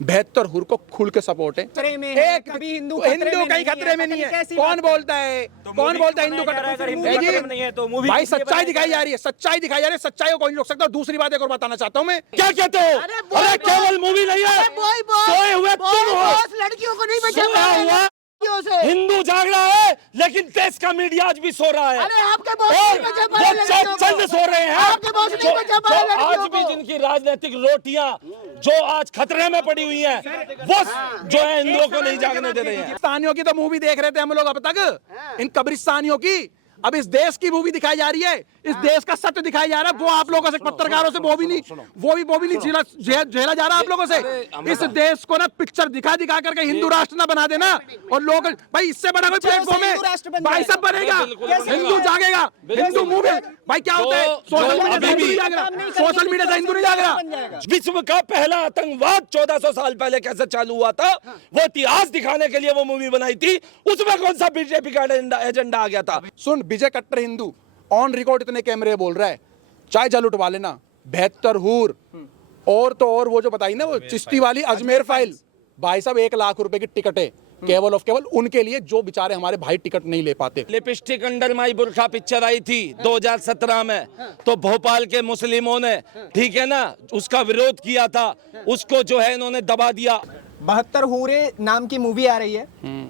72 हुर को खुल के सपोर्ट है। खतरे में है, एक कभी हिंदू कहीं खतरे में नहीं है। कौन बोलता है हिंदू नहीं है तो मूवी भाई सच्चाई दिखाई जा रही है, सच्चाई को कोई नहीं रोक सकता। और दूसरी बात एक और बताना चाहता हूँ मैं, क्या कहते हो? अरे केवल मूवी नहीं है, सोए हुए तुम हो। लड़कियों को नहीं सोया हुआ हिंदू जाग रहा है, लेकिन देश का मीडिया आज भी सो रहा है। अरे आपके और वो चंद सो रहे हैं आपके बॉस नहीं बचा पाए जो आज लड़कियों भी को। जिनकी राजनीतिक रोटियां जो आज खतरे में पड़ी हुई हैं, वो जो है हिंदुओं को नहीं जागने दे रहे हैं। कब्रिस्तानियों की तो मूवी देख रहे थे हम लोग अब तक, इन कब्रिस्तानियों की। अब इस देश की मूवी दिखाई जा रही है, इस देश का सत्य दिखाया जा रहा है। वो आप लोगों से, पत्रकारों से वो भी नहीं झेला जा रहा आप लोगों से। इस देश को ना पिक्चर दिखा करके हिंदू राष्ट्र ना बना देना। और लोग भाई इससे बड़ा कोई प्लेटफॉर्म है भाई सब बनेगा, हिंदू जागेगा, हिंदू मूवी। भाई क्या होता है, सोशल मीडिया से हिंदू नहीं जाग रहा। विश्व का पहला आतंकवाद 1400 साल पहले कैसे चालू हुआ था, वो इतिहास दिखाने के लिए वो मूवी बनाई थी। उसमें कौन सा बीजेपी का एजेंडा आ गया था? सुन, विजय कट्टर हिंदू ऑन रिकॉर्ड इतने कैमरे बोल रहा है, चाहे जल उठवा लेना। 72 हूर और तो और वो जो बताई ना, वो चिश्ती वाली अजमेर फाइल, भाई साहब 1 लाख रुपए की टिकट है केवल ऑफ केवल उनके लिए, जो बेचारे हमारे भाई टिकट नहीं ले पाते। लिपस्टिक अंडर माई बुरखा पिक्चर आई थी 2017 में, तो भोपाल के मुस्लिमों ने, ठीक है ना, उसका विरोध किया था। उसको जो है इन्होंने दबा दिया। 72 हूरे नाम की मूवी आ रही है,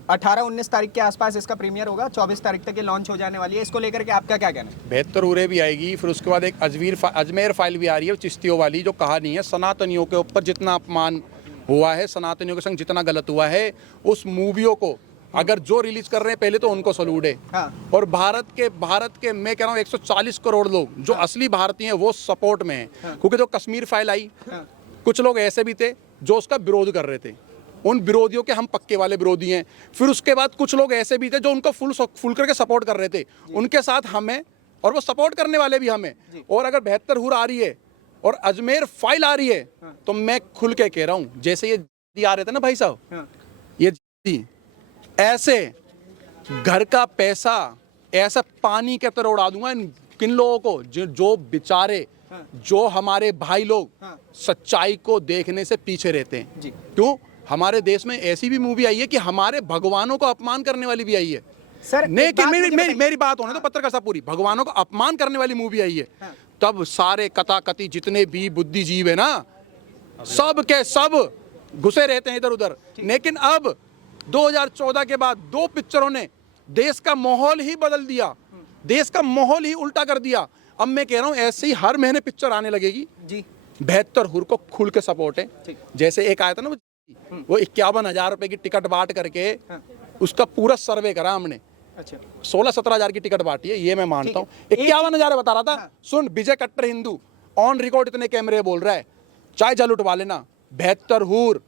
18-19 तारीख के आसपास इसका प्रीमियर होगा, 24 तारीख तक ये लॉन्च हो जाने वाली है। इसको लेकर के आपका क्या कहना है? 72 हूरे भी आएगी, फिर उसके बाद एक अजमेर फाइल भी आ रही है, चिश्तियों वाली, जो कहानी है सनातनियों के ऊपर जितना अपमान हुआ है, सनातनियों के संग जितना गलत हुआ है, उस मूवियों को अगर जो रिलीज कर रहे हैं पहले तो उनको सलूट है। हाँ। और भारत के मैं कह रहा हूँ 140 करोड़ लोग जो असली भारतीय हैं वो सपोर्ट में हैं। क्योंकि जो कश्मीर फाइल आई, कुछ लोग ऐसे भी थे जो उसका विरोध कर रहे थे, उन विरोधियों के हम पक्के वाले विरोधी हैं। फिर उसके बाद कुछ लोग ऐसे भी थे जो उनको फुल करके सपोर्ट कर रहे थे, उनके साथ हमें, और वो सपोर्ट करने वाले भी हमें। और अगर 72 हूर आ रही है और अजमेर फाइल आ रही है, तो मैं खुल के कह रहा हूं, जैसे ये आ रहे थे ना भाई साहब, ये ऐसे घर का पैसा ऐसा पानी के तरह उड़ा दूंगा किन लोगों को जो बेचारे, जो हमारे भाई लोग सच्चाई को देखने से पीछे रहते हैं। क्यों? हमारे देश में ऐसी भी मूवी आई है कि हमारे भगवानों को अपमान करने वाली भी आई है। सर मेरी बात होने तो पत्रकार पूरी, भगवानों को अपमान करने वाली मूवी आई है। तब सारे कथाकथी जितने भी बुद्धिजीव है ना, सब के सब घुसे रहते हैं इधर उधर। लेकिन अब 2014 के बाद 2 पिक्चरों ने देश का माहौल ही बदल दिया, देश का माहौल ही उल्टा कर दिया। अब मैं कह रहा हूं ऐसे ही हर महीने पिक्चर आने लगेगी जी। 72 हूर को खुल के सपोर्ट है। जैसे एक आया था ना, वो 51,000 रुपए की टिकट बांट करके उसका पूरा सर्वे करा हमने। अच्छा, 16-17 हजार की टिकट बांटी है, ये मैं मानता हूँ। 51,000 बता रहा था। सुन, विजय कट्टर हिंदू ऑन रिकॉर्ड इतने कैमरे बोल रहा है, चाहे जल उठवा लेना। 72 हूर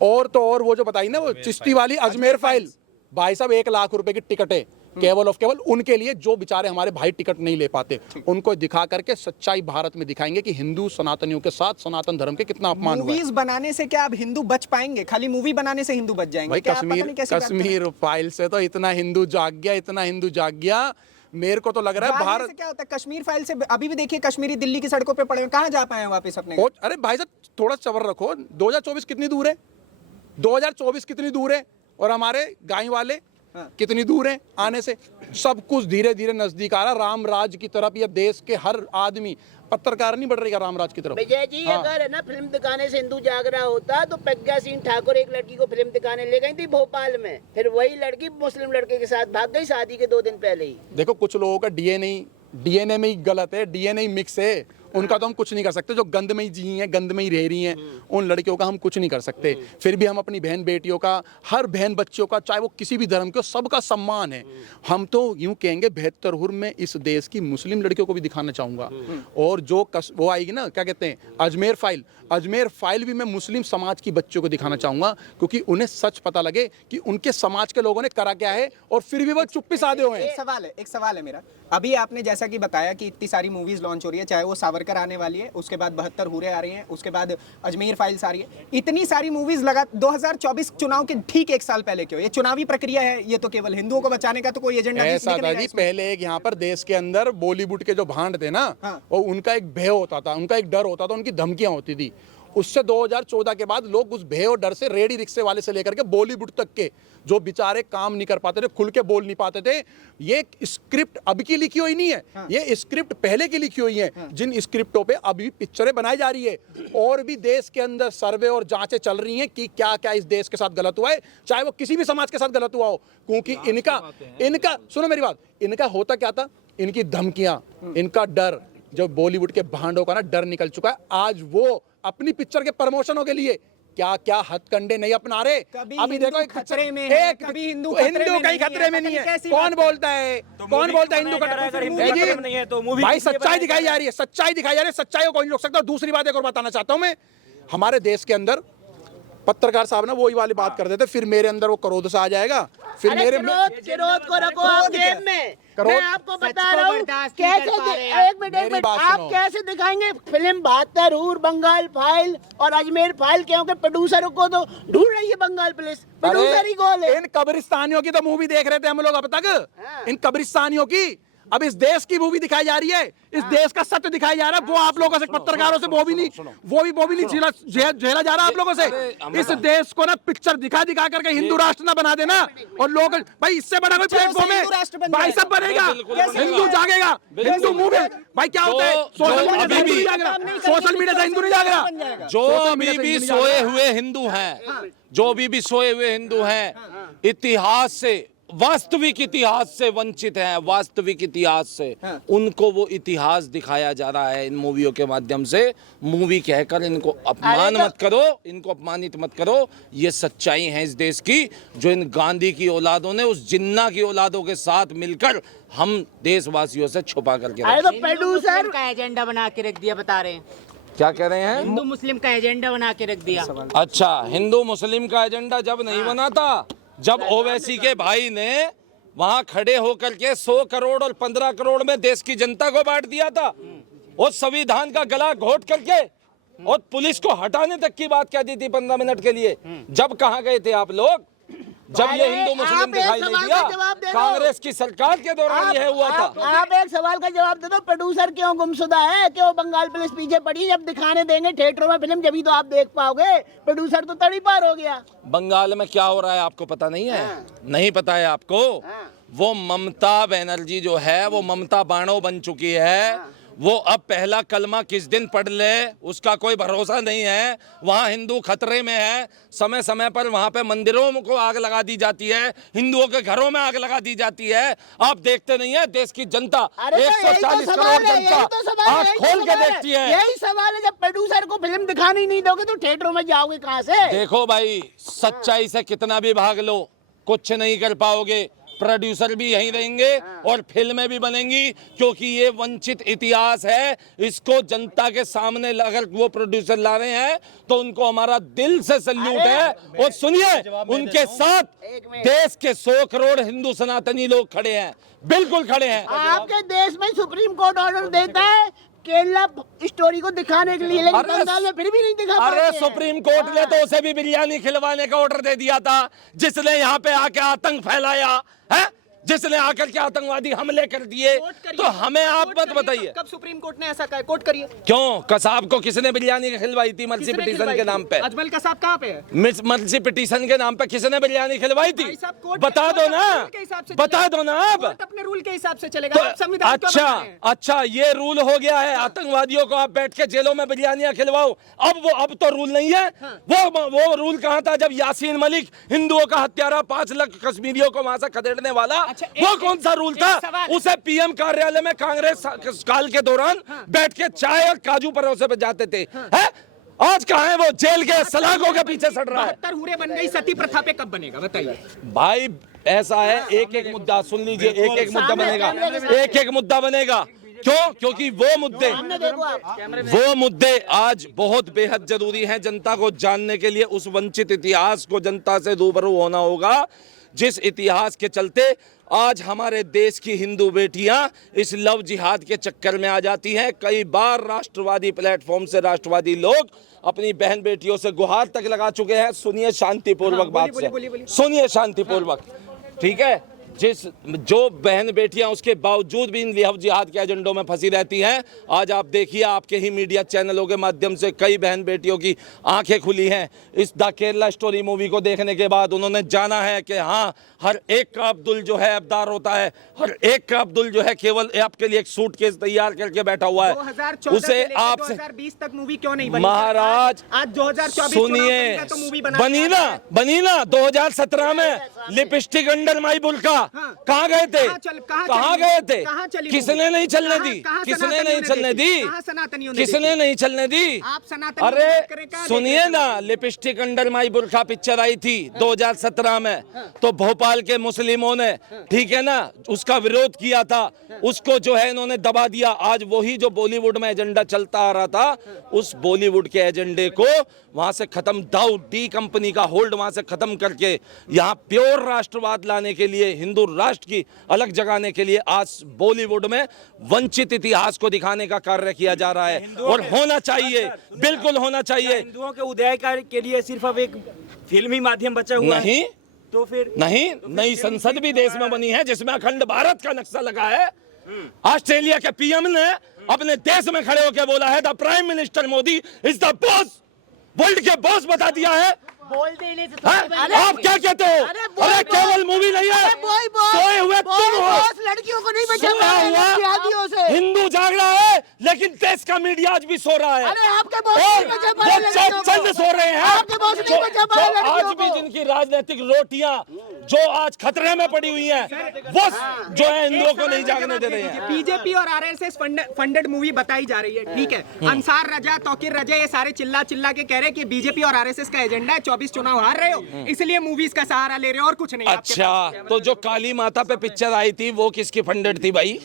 और तो और वो जो बताई ना, वो चिश्ती वाली अजमेर फाइल, भाई साहब 1 लाख रुपए की टिकट है केवल ऑफ केवल उनके लिए, जो बेचारे हमारे भाई टिकट नहीं ले पाते। उनको दिखा करके सच्चाई भारत में दिखाएंगे कि हिंदू सनातनियों के साथ सनातन धर्म के कितना अपमान हुआ है। मूवीज बनाने से क्या अब हिंदू बच पाएंगे? खाली मूवी बनाने से हिंदू बच जाएंगे? भाई कश्मीर फाइल से तो इतना हिंदू जाग गया, मेरे को तो लग रहा है भारत। क्या होता है कश्मीर फाइल से? अभी भी देखिए कश्मीरी दिल्ली की सड़कों पे पड़े हैं, कहाँ जा पाए वापस अपने? अरे भाई साहब थोड़ा सब्र रखो, 2024 कितनी दूर है, 2024 कितनी दूर है, और हमारे गाय वाले कितनी दूर है आने से। सब कुछ धीरे धीरे नजदीक आ रहा, राम राज की तरफ। ये देश के हर आदमी, पत्रकार नहीं बढ़ रही राम राज की तरफ। विजय जी, अगर है ना फिल्म दिखाने से हिंदू जाग रहा होता तो प्रज्ञा सिंह ठाकुर एक लड़की को फिल्म दिखाने ले गई थी भोपाल में, फिर वही लड़की मुस्लिम लड़के के साथ भाग गई शादी के 2 दिन पहले ही। देखो, कुछ लोगों का डीएनए में ही गलत है, डीएनए मिक्स है, उनका तो हम कुछ नहीं कर सकते। जो गंद में ही जी हैं, गंद में ही रह रही हैं, उन लड़कियों का हम कुछ नहीं कर सकते। फिर भी हम अपनी बहन बेटियों का, हर बहन बच्चियों का, चाहे वो किसी भी धर्म के हो, सबका सम्मान है। हम तो यूं कहेंगे 72 हूर में इस देश की मुस्लिम लड़कियों को भी दिखाना चाहूँगा। और जो वो आएगी ना, क्या कहते हैं, अजमेर फाइल भी मैं मुस्लिम समाज की बच्चियों को दिखाना चाहूँगा, क्योंकि उन्हें सच पता लगे कि उनके समाज के लोगों ने करा क्या है, और फिर भी वो चुप्पी साधे हुए हैं। एक सवाल है मेरा। अभी आपने जैसा कि बताया कि इतनी सारी मूवीज लॉन्च हो रही है, चाहे वो सावरकर आने वाली है, उसके बाद 72 हूरे आ रही हैं, उसके बाद अजमेर फाइल्स आ रही है, इतनी सारी मूवीज लगा 2024 चुनाव के ठीक 1 साल पहले क्यों? ये चुनावी प्रक्रिया है, ये तो केवल हिंदुओं को बचाने का तो कोई एजेंडा ऐसा था जी। पहले एक यहाँ पर देश के अंदर बॉलीवुड के जो भांड थे ना, वो उनका एक भय होता था, उनका एक डर होता था, उनकी धमकियां होती थी। उससे 2014 के बाद लोग उस भय और डर से रेडी रिक्शे वाले से लेकर के बॉलीवुड तक के जो बेचारे काम नहीं कर पाते थे, खुल के बोल नहीं पाते थे, ये स्क्रिप्ट अब की लिखी हुई नहीं है। ये स्क्रिप्ट पहले की लिखी हुई है, जिन स्क्रिप्टों पे अभी पिक्चरें बनाई जा रही है। और भी देश के अंदर सर्वे और जांचें चल रही हैं कि क्या क्या इस देश के साथ गलत हुआ है, चाहे वो किसी भी समाज के साथ गलत हुआ हो। क्योंकि इनका सुनो मेरी बात, इनका होता क्या था, इनकी धमकियां, इनका डर, जो बॉलीवुड के भांडों का ना डर निकल चुका है। आज वो अपनी पिक्चर के प्रमोशनों के लिए क्या क्या हथकंडे नहीं अपना रहे। अभी देखो एक खतरे में है, कभी हिंदू कहीं खतरे में नहीं है। कौन बोलता है, कौन बोलता है हिंदू खतरे में नहीं है? तो भाई सच्चाई दिखाई जा रही है, सच्चाई दिखाई जा रही है, सच्चाई को कोई नहीं रोक सकता। दूसरी बात एक और बताना चाहता हूं मैं, हमारे देश के अंदर पत्रकार साहब ना वही वाली बात कर देते, फिर मेरे अंदर वो क्रोध सा आ जाएगा, फिर मेरे क्रोध को रखो आप जेब में। मैं आपको बता रहा हूँ कैसे, एक मिनट आप कैसे दिखाएंगे फिल्म 72 हूर, बंगाल फाइल और अजमेर फाइल, क्योंकि प्रोड्यूसरों को तो ढूंढ रही है बंगाल पुलिस, प्रोड्यूसर ही गोल है। इन कब्रिस्तानियों की तो मूवी देख रहे थे हम लोग अब तक, इन कब्रिस्तानियों की। अब इस देश की मूवी दिखाई जा रही है, इस देश का सत्य दिखाया जा रहा है। वो आप लोगों से, पत्रकारों से वो भी नहीं झेला जा रहा आप लोगों से। इस देश को ना पिक्चर दिखा करके हिंदू राष्ट्र ना बना देना। और लोग भाई इससे बड़ा कोई प्लेटफॉर्म है भाई, सब बनेगा, हिंदू जागेगा, हिंदू मूवी। भाई क्या होता है, सोशल मीडिया से हिंदू नहीं जाग रहा। जो अभी भी सोए हुए हिंदू हैं, जो अभी भी सोए हुए हिंदू हैं, इतिहास से, वास्तविक इतिहास से वंचित हैं, वास्तविक इतिहास से, उनको वो इतिहास दिखाया जा रहा है इन मूवियों के माध्यम से। मूवी कहकर इनको अपमान मत करो, इनको अपमानित मत करो। ये सच्चाई है इस देश की, जो इन गांधी की औलादों ने उस जिन्ना की औलादों के साथ मिलकर हम देशवासियों से छुपा करके प्रोड्यूसर का एजेंडा बना के रख दिया, बता रहे हैं। क्या कह रहे हैं? हिंदू मुस्लिम का एजेंडा बना के रख दिया। अच्छा, हिंदू मुस्लिम का एजेंडा जब नहीं बना था, जब ओवैसी के भाई ने वहां खड़े होकर के 100 करोड़ और 15 करोड़ में देश की जनता को बांट दिया था, और संविधान का गला घोट करके और पुलिस को हटाने तक की बात कह दी थी 15 मिनट के लिए। जब कहाँ गए थे आप लोग, जब ये हिंदू मुस्लिम दिखाई नहीं दिया? कांग्रेस की सरकार के दौरान यह हुआ था। आप एक सवाल का जवाब दे दो, प्रोड्यूसर क्यों गुमशुदा है, क्यों बंगाल पुलिस पीछे पड़ी? जब दिखाने देंगे थिएटरों में फिल्म, जब तो आप देख पाओगे। प्रोड्यूसर तो तड़ी पार हो गया। बंगाल में क्या हो रहा है आपको पता नहीं है? नहीं पता है आपको? वो ममता बनर्जी जो है, वो ममता बाणो बन चुकी है। वो अब पहला कलमा किस दिन पढ़ ले उसका कोई भरोसा नहीं है। वहाँ हिंदू खतरे में है। समय समय पर वहाँ पे मंदिरों को आग लगा दी जाती है, हिंदुओं के घरों में आग लगा दी जाती है। आप देखते नहीं है? देश की जनता 140 करोड़ जनता आँख खोल के देखती है। यही सवाल है, जब प्रोड्यूसर को फिल्म दिखानी नहीं दोगे तो थिएटरों में जाओगे कहाँ से? देखो भाई, सच्चाई से कितना भी भाग लो, कुछ नहीं कर पाओगे। प्रोड्यूसर भी यहीं रहेंगे और फिल्में भी बनेंगी, क्योंकि ये वंचित इतिहास है। इसको जनता के सामने अगर वो प्रोड्यूसर ला रहे हैं तो उनको हमारा दिल से सल्यूट है। और सुनिए, उनके साथ देश के 100 करोड़ हिंदू सनातनी लोग खड़े हैं, बिल्कुल खड़े हैं। आपके देश में सुप्रीम कोर्ट ऑर्डर देता है केरला स्टोरी को दिखाने के लिए, लेकिन बंगाल में फिर भी नहीं दिखा पाते। अरे सुप्रीम कोर्ट ने तो उसे भी बिरयानी खिलवाने का ऑर्डर दे दिया था, जिसने यहाँ पे आके आतंक फैलाया है, जिसने आकर के आतंकवादी हमले कर दिए। तो हमें आप मत बताइए कब सुप्रीम कोर्ट ने ऐसा कहा? कोर्ट करिए। क्यों? कसाब को किसने बिरयानी खिलवाई थी? मर्सी पिटीशन के नाम पे। अजमल कसाब कहाँ पे है? मर्सी पिटीशन के नाम पे किसने बिरयानी खिलवाई थी? बता दो ना, बता दो ना। आप अपने रूल के हिसाब से चलेगा। अच्छा, ये रूल हो गया है, आतंकवादियों को आप बैठ के जेलों में बिरयानियां खिलवाओ। अब तो रूल नहीं है। वो रूल कहाँ था जब यासीन मलिक, हिंदुओं का हत्यारा, 5 लाख कश्मीरियों को वहां से खदेड़ने वाला, वो कौन सा रूल था? उसे पीएम कार्यालय में कांग्रेस काल के दौरान बैठ के चाय और काजू परोसे पे जाते थे। हैं? आज कहाँ है वो? जेल के सलाखों के पीछे सड़ रहा है। 72 हुरे बन गई, सती प्रथा पे कब बनेगा बताइए? भाई ऐसा है, एक एक मुद्दा सुन लीजिए, एक एक मुद्दा बनेगा, एक एक मुद्दा बनेगा। क्यों? क्योंकि वो मुद्दे आज बहुत बेहद जरूरी हैं जनता को जानने के लिए। उस वंचित इतिहास को जनता से रूबरू होना होगा, जिस इतिहास के चलते आज हमारे देश की हिंदू बेटियां इस लव जिहाद के चक्कर में आ जाती हैं। कई बार राष्ट्रवादी प्लेटफॉर्म से राष्ट्रवादी लोग अपनी बहन बेटियों से गुहार तक लगा चुके हैं। सुनिए शांतिपूर्वक बात से, सुनिए शांतिपूर्वक, ठीक है? जिस जो बहन बेटियां उसके बावजूद भी इन लिहाज जिहाद के एजेंडों में फंसी रहती हैं, आज आप देखिए आपके ही मीडिया चैनलों के माध्यम से कई बहन बेटियों की आंखें खुली हैं। इस द केरला स्टोरी मूवी को देखने के बाद उन्होंने जाना है कि हाँ, हर एक का अब्दुल जो है अब्दार होता है, हर एक का अब्दुल जो है केवल आपके लिए एक सूटकेस तैयार करके बैठा हुआ है। 2014 उसे से लेकर आप 2020 तक मूवी क्यों नहीं बनी? महाराज आज 2024 सुनिए, तो मूवी बनी ना 2017 में लिपस्टिक अंडर माई बुल्का। कहाँ गए थे? कहाँ गए थे? किसने नहीं चलने दी? किसने नहीं चलने दी? किसने नहीं चलने दी? अरे सुनिए ना, lipstick under my Bulka picture आई थी 2017 में, तो भोपाल के मुस्लिमों ने, ठीक है ना, उसका विरोध किया था, उसको जो है इन्होंने दबा दिया। आज वही जो बॉलीवुड में एजेंडा चलता आ रहा था, उस बॉलीवुड के एजेंडे को वहां से खत्म, दाऊ डी कंपनी का होल्ड वहां से खत्म करके यहाँ प्योर राष्ट्रवाद लाने के लिए, हिंदू राष्ट्र की अलग जगाने के लिए आज बॉलीवुड में वंचित इतिहास को दिखाने का कार्य किया जा रहा है। और होना चाहिए, बिल्कुल होना चाहिए। हिंदुओं के उदय के लिए सिर्फ अब एक फिल्मी माध्यम बचा हुआ नहीं है, तो फिर नहीं, नई संसद भी देश में बनी है जिसमें अखंड भारत का नक्शा लगा है। ऑस्ट्रेलिया के पीएम ने अपने देश में खड़े होकर बोला है, the prime minister Modi is the boss, world के बॉस बता दिया है। बोल देने से आप क्या कहते हो? अरे केवल मूवी नहीं है, सोए हुए तुम हो, लड़कियों को नहीं बचा सोया हुआ हिंदू जाग रहा है, लेकिन देश का मीडिया आज भी सो रहा है। अरे आपके बॉस और नहीं बचा पाए वो लड़कियों को। चंद सो रहे हैं, आपके बॉस नहीं बचा पाए जो आज लड़कियों भी को। जिनकी राजनीतिक रोटियां जो आज खतरे में पड़ी हुई हैं, वो जो है हिंदुओं को नहीं जागने दे रहे हैं। बीजेपी और आरएसएस फंडेड मूवी बताई जा रही है, ठीक है। अंसार रजा, तौकीर रजा, ये सारे चिल्ला चिल्ला के कह रहे हैं कि बीजेपी और आरएसएस का एजेंडा है, 24 चुनाव हार रहे हो, इसलिए मूवीज का सहारा ले रहे हो और कुछ नहीं। अच्छा, तो जो काली माता पे पिक्चर आई थी वो किसकी फंडेड थी भाई?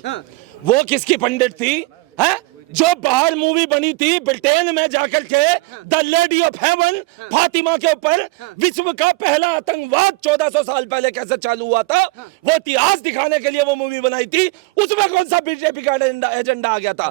वो किसकी फंडेड थी? है जो बाहर मूवी बनी थी ब्रिटेन में जाकर के, the lady of haven, Fatima के ऊपर विश्व का पहला आतंकवाद 1400 साल पहले कैसे चालू हुआ था, वो इतिहास दिखाने के लिए वो मूवी बनाई थी। उसमें कौन सा बीजेपी का एजेंडा आ गया था?